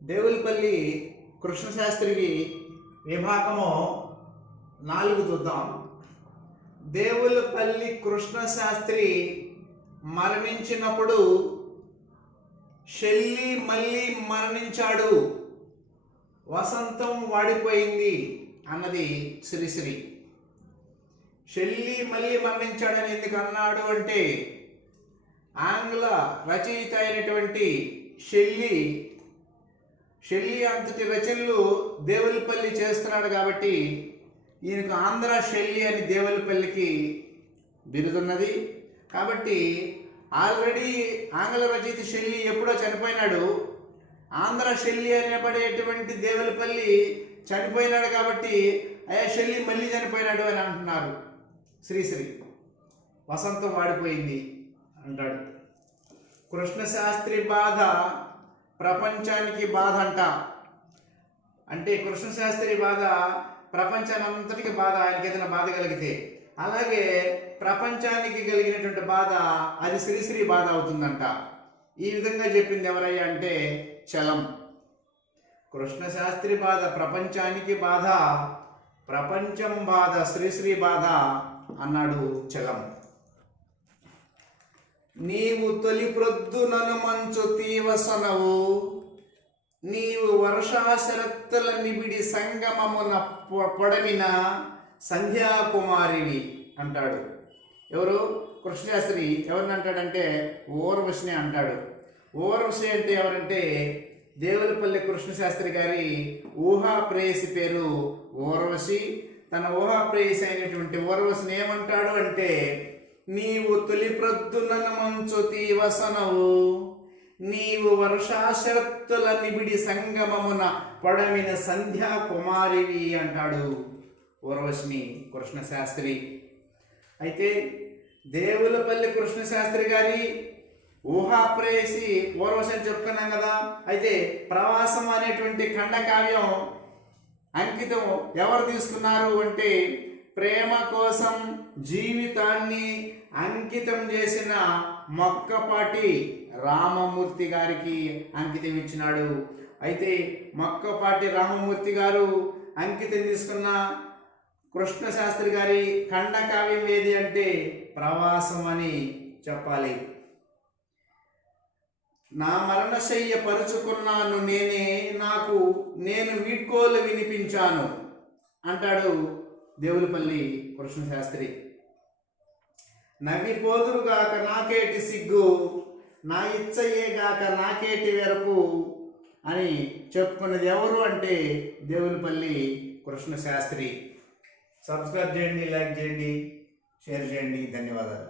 దేవులపల్లి కృష్ణశాస్త్రికి విభాగము 4 చూద్దాం. దేవులపల్లి కృష్ణశాస్త్రి మరణించినప్పుడు షెల్లి మళ్ళీ మరణించాడు, వసంతం వాడిపోయింది అన్నది శ్రీశ్రీ. షెల్లి మళ్ళీ మరణించాడని ఎందుకు అన్నాడు అంటే, ఆంగ్ల రచయిత అయినటువంటి షెల్లి అంతటి రచనలు దేవులపల్లి చేస్తున్నాడు కాబట్టి ఈయనకు ఆంధ్ర షెల్లి అని దేవులపల్లికి బిరుదున్నది. కాబట్టి ఆల్రెడీ ఆంగ్ల రచయిత షెల్లి ఎప్పుడో చనిపోయినాడు, ఆంధ్ర షెల్లి అనబడేటువంటి దేవులపల్లి చనిపోయినాడు కాబట్టి అయ్యా షెల్లి మళ్ళీ చనిపోయినాడు అని అంటున్నారు శ్రీశ్రీ. వసంతం వాడిపోయింది అంటాడు. కృష్ణశాస్త్రి బాధ ప్రపంచానికి బాధ అంటే కృష్ణశాస్త్రి బాధ ప్రపంచానంతటికి బాధ. ఆయనకి ఏదైనా బాధ కలిగితే అలాగే ప్రపంచానికి కలిగినటువంటి బాధ అది శ్రీశ్రీ బాధ అవుతుందంట. ఈ విధంగా చెప్పింది ఎవరయ్యా అంటే చలం. కృష్ణశాస్త్రి బాధ ప్రపంచానికి బాధ, ప్రపంచం బాధ శ్రీశ్రీ బాధ అన్నాడు చలం. నీవు తొలి ప్రొద్దునను మంచు తీవసనవు, నీవు వర్షాశరత్తుల నిబిడి సంగమమున పొడమిన సంధ్యాకుమారివి అంటాడు. ఎవరు? కృష్ణశాస్త్రి. ఎవరిని అంటాడంటే ఊర్వశిని అంటాడు. ఊర్వశి అంటే ఎవరంటే దేవులపల్లి కృష్ణశాస్త్రి గారి ఊహా ప్రేయసి పేరు ఊర్వశి. తన ఊహా ప్రేయసి అయినటువంటి ఊర్వశిని ఏమంటాడు అంటే, నీవు తొలి ప్రొద్దునను మంచు తీవసనవు, నీవు వర్షాశరత్తుల నిబిడి సంగమమున పొడమిన సంధ్యా కుమారివి అంటాడు ఊర్వశిని కృష్ణశాస్త్రి. అయితే దేవులపల్లి కృష్ణశాస్త్రి గారి ఊహాప్రేయసి ఊర్వశి అని చెప్పుకున్నాం కదా. అయితే ప్రవాసం అనేటువంటి ఖండకావ్యం అంకితం ఎవరు తీసుకున్నారు అంటే, ప్రేమ కోసం జీవితాన్ని అంకితం చేసిన మొక్కపాటి రామమూర్తి గారికి అంకితం ఇచ్చినాడు. అయితే మొక్కపాటి రామమూర్తి గారు అంకితం తీసుకున్న కృష్ణశాస్త్రి గారి ఖండకావ్యం ఏది అంటే ప్రవాసం అని చెప్పాలి. నా మరణశయ్య పరుచుకున్నాను నేనే, నేను వీడ్కోలు వినిపించాను అంటాడు దేవులపల్లి కృష్ణశాస్త్రి. నవ్విపోదురుగాక నాకేటి సిగ్గు, నా ఇచ్చయ్యేగాక నాకేటి వెరపు అని చెప్పుకున్నది ఎవరు అంటే దేవులపల్లి కృష్ణశాస్త్రి. సబ్స్క్రైబ్ చేయండి, లైక్ చేయండి, షేర్ చేయండి. ధన్యవాదాలు.